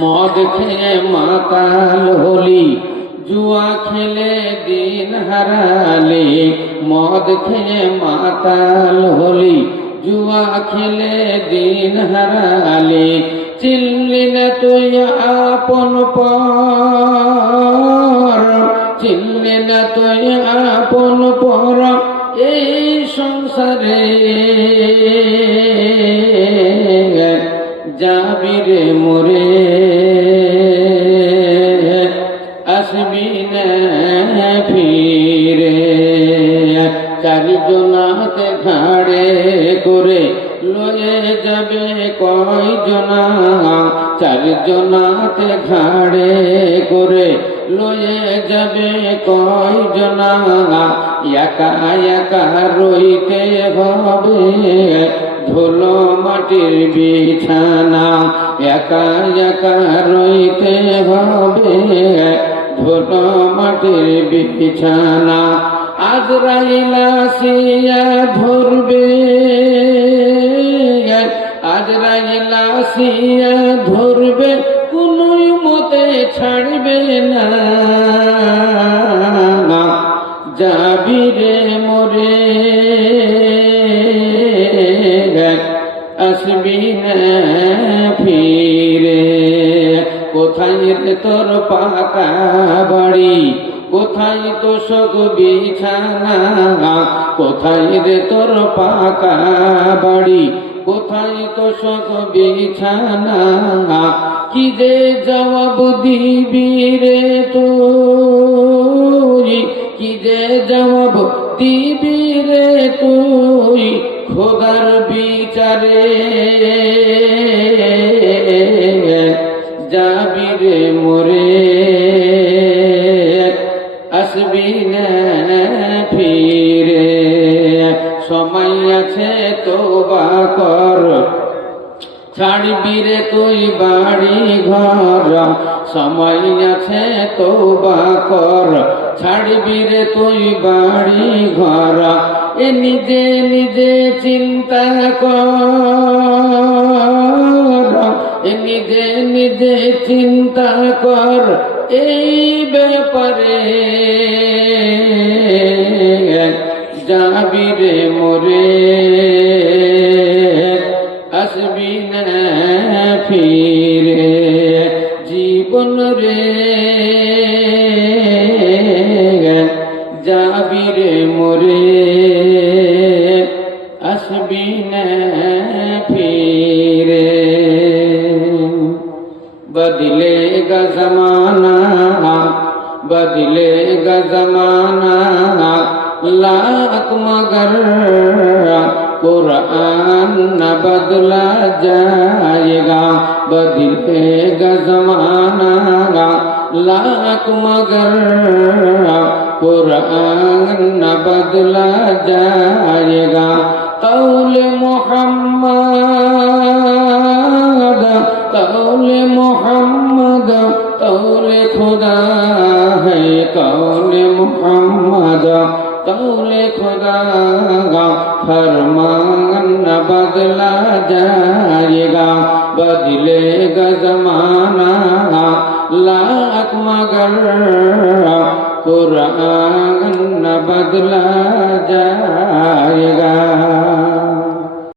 মদ খেয়ে মাতাল হলি, জুয়া খেলে দিন হারালি। মদ খেয়ে মাতাল হলি, জুয়া খেলে দিন হারালি। চিল্লি না তুই আপন পর চিল্লি না তুই আপন পর এই সংসারে। যাবি রে মোরে। আসবি না ফিরে। চারিজনাতে ঘাড়ে করে লয়ে যাবে কয়জনা? চারিজনাতে ঘাড়ে করে লয়ে যাবে কয়জনা? একা একা রইতে হবে ধুলো মাটির বিছানা। একা একা রইতে হবে ধুলো মাটির বিছানা আজরাইলা সিয়া ধরবে। আজরাইলা সিয়া ধরবে কোনোই মতে ছাড়বে না। যাবি পাকা বাড়ি কোথায় তো সগ বিছানা? কোথায় রে তোর পাকা বাড়ি? কোথায় তো সগ বিছানা? কি যে জবাব দিবি রে তুই? কি যে জবাব দিবি রে তুই? খোদার বিচারে ফিরে সময় আছে তোবা কর। ছাড়বি রে তুই বাড়ি ঘর সময় আছে তোবা কর। ছাড়বি রে তুই বাড়ি ঘর এ নিজে নিজে চিন্তা কর। এ নিজে নিজে চিন্তা কর। এই ব্যাপারে যাবি রে মোরে? আসবি না ফিরে? জীবন রে যাবি রে মোরে? আসবি না ফিরে? বদলে গা বদলে গা लाख मगर कुरान न बदला जाएगा बदलेगा जमाना लाख मगर कुरान न बदला जाएगा कौल मोहम्मद कौल मोहम्मद कौल खुदा है कौल मोहम्मद कौल खुदा फरमान न बदला जाएगा बदलेगा जमाना लाख मगर कुरान बदला जाएगा।